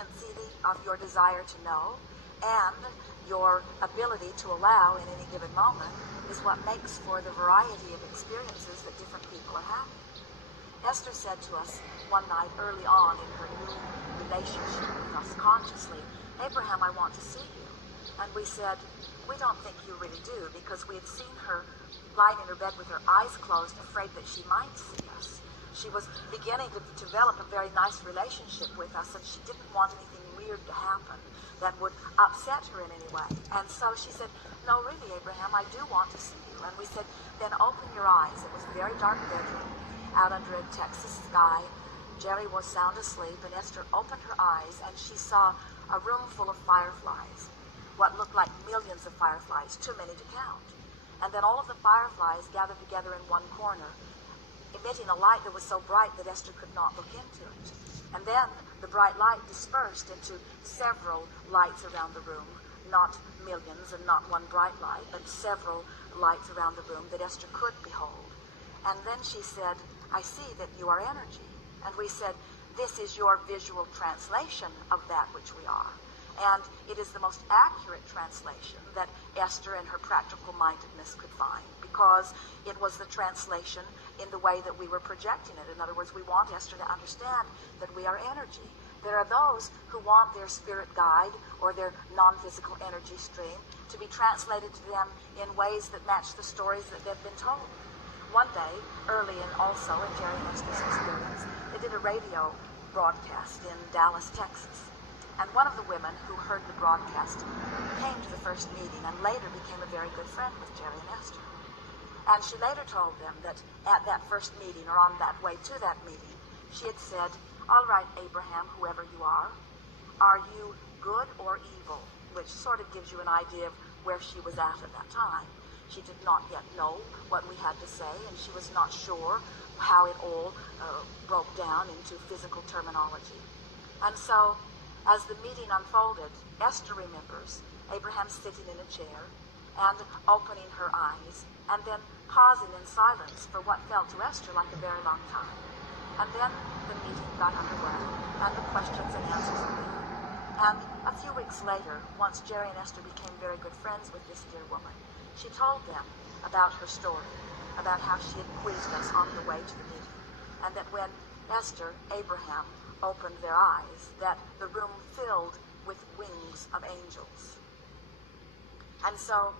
intensity of your desire to know and your ability to allow in any given moment is what makes for the variety of experiences that different people are having. Esther said to us one night early on in her new relationship with us consciously, "Abraham, I want to see you." And we said, "We don't think you really do," because we had seen her lying in her bed with her eyes closed, afraid that she might see us. She was beginning to develop a very nice relationship with us, and she didn't want anything weird to happen that would upset her in any way. And so she said, "No, really, Abraham, I do want to see you." And we said, "Then open your eyes." It was a very dark bedroom out under a Texas sky. Jerry was sound asleep, and Esther opened her eyes, and she saw a room full of fireflies, what looked like millions of fireflies, too many to count. And then all of the fireflies gathered together in one corner, emitting a light that was so bright that Esther could not look into it. And then the bright light dispersed into several lights around the room, not millions and not one bright light, but several lights around the room that Esther could behold. And then she said, "I see that you are energy." And we said, "This is your visual translation of that which we are." And it is the most accurate translation that Esther and her practical mindedness could find, because it was the translation in the way that we were projecting it. In other words, we want Esther to understand that we are energy. There are those who want their spirit guide or their non-physical energy stream to be translated to them in ways that match the stories that they've been told. One day, early in also in Jerry and Esther's experience, they did a radio broadcast in Dallas, Texas. And one of the women who heard the broadcast came to the first meeting and later became a very good friend with Jerry and Esther. And she later told them that at that first meeting, or on that way to that meeting, she had said, "All right, Abraham, whoever you are you good or evil?" Which sort of gives you an idea of where she was at that time. She did not yet know what we had to say, and she was not sure how it all broke down into physical terminology. And so, as the meeting unfolded, Esther remembers Abraham sitting in a chair and opening her eyes, and then pausing in silence for what felt to Esther like a very long time. And then the meeting got underway, and the questions and answers began. And a few weeks later, once Jerry and Esther became very good friends with this dear woman, she told them about her story, about how she had quizzed us on the way to the meeting, and that when Esther, Abraham, opened their eyes, that the room filled with wings of angels. And so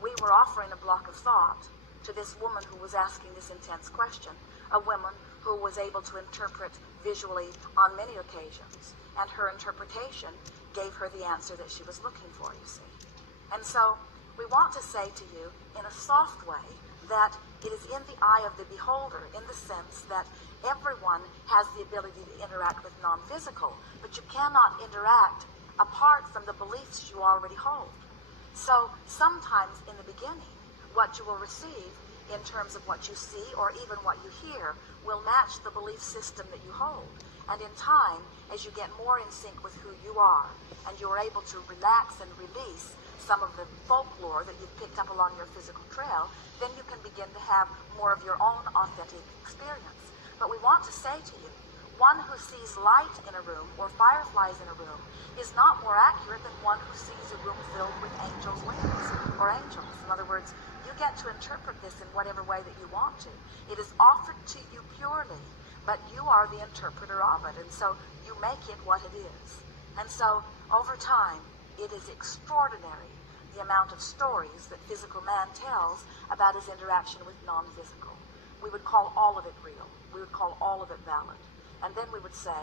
we were offering a block of thought to this woman who was asking this intense question, a woman who was able to interpret visually on many occasions, and her interpretation gave her the answer that she was looking for, you see. And so we want to say to you in a soft way that it is in the eye of the beholder, in the sense that everyone has the ability to interact with non-physical, but you cannot interact apart from the beliefs you already hold. So sometimes in the beginning, what you will receive in terms of what you see or even what you hear will match the belief system that you hold. And in time, as you get more in sync with who you are, and you're able to relax and release some of the folklore that you've picked up along your physical trail, then you can begin to have more of your own authentic experience. But we want to say to you, one who sees light in a room or fireflies in a room is not more accurate than one who sees a room filled with angels' wings or angels. In other words, you get to interpret this in whatever way that you want to. It is offered to you purely, but you are the interpreter of it, and so you make it what it is. And so, over time, it is extraordinary the amount of stories that physical man tells about his interaction with non-physical. We would call all of it real. We would call all of it valid. And then we would say,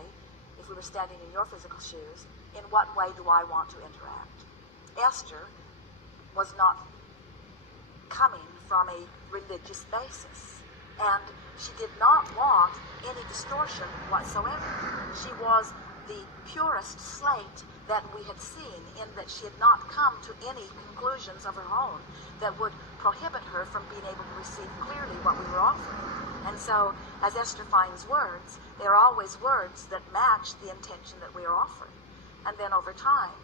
if we were standing in your physical shoes, in what way do I want to interact? Esther was not coming from a religious basis, and she did not want any distortion whatsoever. She was the purest slate that we had seen, in that she had not come to any conclusions of her own that would prohibit her from being able to receive clearly what we were offering. And so, as Esther finds words, they are always words that match the intention that we are offering. And then over time,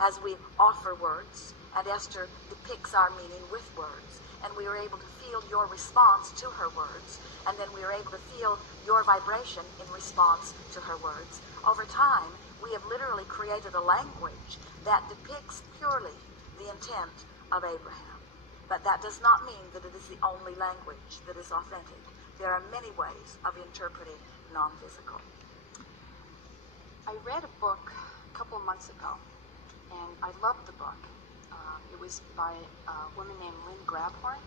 as we offer words, and Esther depicts our meaning with words. And we are able to feel your response to her words, and then we are able to feel your vibration in response to her words. Over time, we have literally created a language that depicts purely the intent of Abraham. But that does not mean that it is the only language that is authentic. There are many ways of interpreting non-physical. I read a book a couple of months ago, and I loved the book. It was by a woman named Lynn Grabhorn.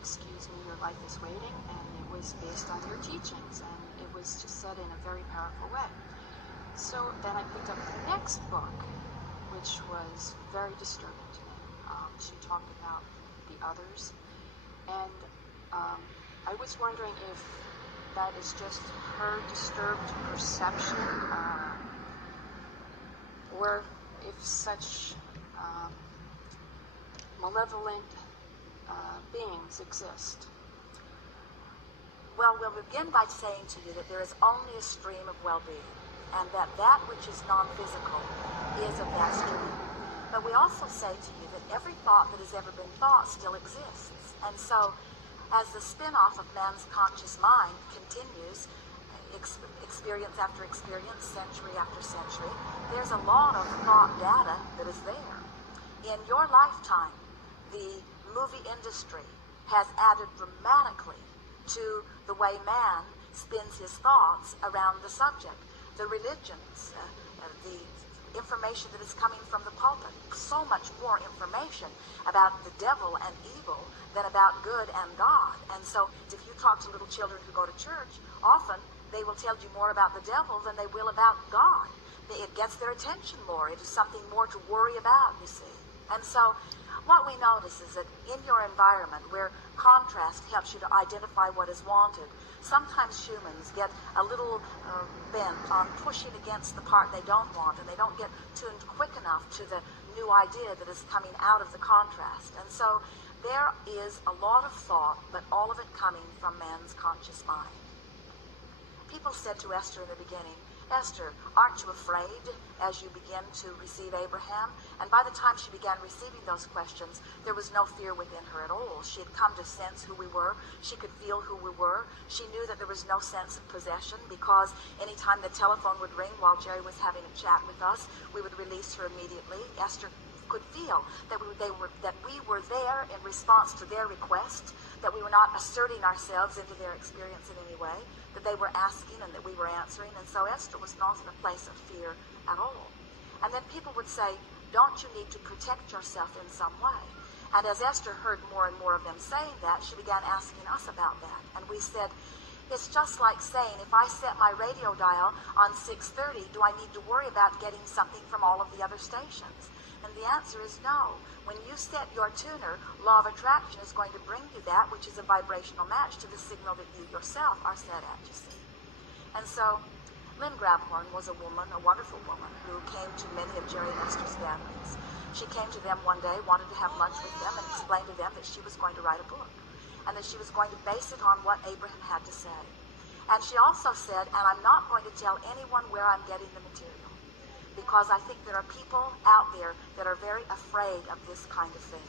Excuse me, Your Life is Waiting, and it was based on your teachings, and it was just said in a very powerful way. So then I picked up the next book, which was very disturbing to me. She talked about the others, and I was wondering if that is just her disturbed perception, or if such malevolent beings exist. Well, we'll begin by saying to you that there is only a stream of well-being, and that that which is non-physical is of that stream. But we also say to you that every thought that has ever been thought still exists. And so, as the spin-off of man's conscious mind continues, experience after experience, century after century, there's a lot of thought data that is there. In your lifetime, the movie industry has added dramatically to the way man spins his thoughts around the subject. The religions, the information that is coming from the pulpit, so much more information about the devil and evil than about good and God. And so if you talk to little children who go to church, often they will tell you more about the devil than they will about God. It gets their attention more. It is something more to worry about, you see. And so what we notice is that in your environment, where contrast helps you to identify what is wanted, sometimes humans get a little bent on pushing against the part they don't want, and they don't get tuned quick enough to the new idea that is coming out of the contrast. And so there is a lot of thought, but all of it coming from man's conscious mind. People said to Esther in the beginning, Esther, aren't you afraid as you begin to receive Abraham? And by the time she began receiving those questions, there was no fear within her at all. She had come to sense who we were. She could feel who we were. She knew that there was no sense of possession, because anytime the telephone would ring while Jerry was having a chat with us, we would release her immediately. Esther could feel that we were there in response to their request, that we were not asserting ourselves into their experience in any way, that they were asking and that we were answering. And so Esther was not in a place of fear at all. And then people would say, don't you need to protect yourself in some way? And as Esther heard more and more of them saying that, she began asking us about that. And we said, it's just like saying, if I set my radio dial on 6:30, do I need to worry about getting something from all of the other stations? And the answer is no. When you set your tuner, law of attraction is going to bring you that which is a vibrational match to the signal that you yourself are set at, you see. And so Lynn Grabhorn was a woman, a wonderful woman, who came to many of Jerry and Esther's gatherings. She came to them one day, wanted to have lunch with them, and explained to them that she was going to write a book, and that she was going to base it on what Abraham had to say. And she also said, and I'm not going to tell anyone where I'm getting the material, because I think there are people out there that are very afraid of this kind of thing.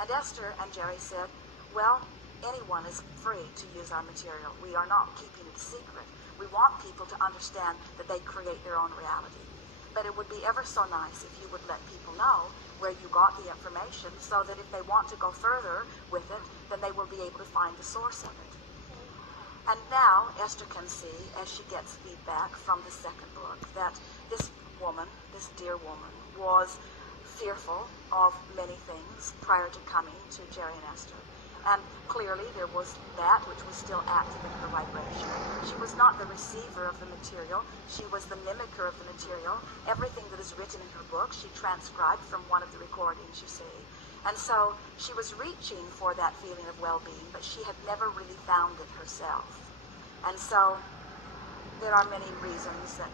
And Esther and Jerry said, well, anyone is free to use our material. We are not keeping it secret. We want people to understand that they create their own reality. But it would be ever so nice if you would let people know where you got the information, so that if they want to go further with it, then they will be able to find the source of it. And now Esther can see, as she gets feedback from the second book, that this woman, this dear woman, was fearful of many things prior to coming to Jerry and Esther. And clearly there was that which was still active in her vibration. She was not the receiver of the material. She was the mimicker of the material. Everything that is written in her book, she transcribed from one of the recordings, you see. And so she was reaching for that feeling of well-being, but she had never really found it herself. And so there are many reasons that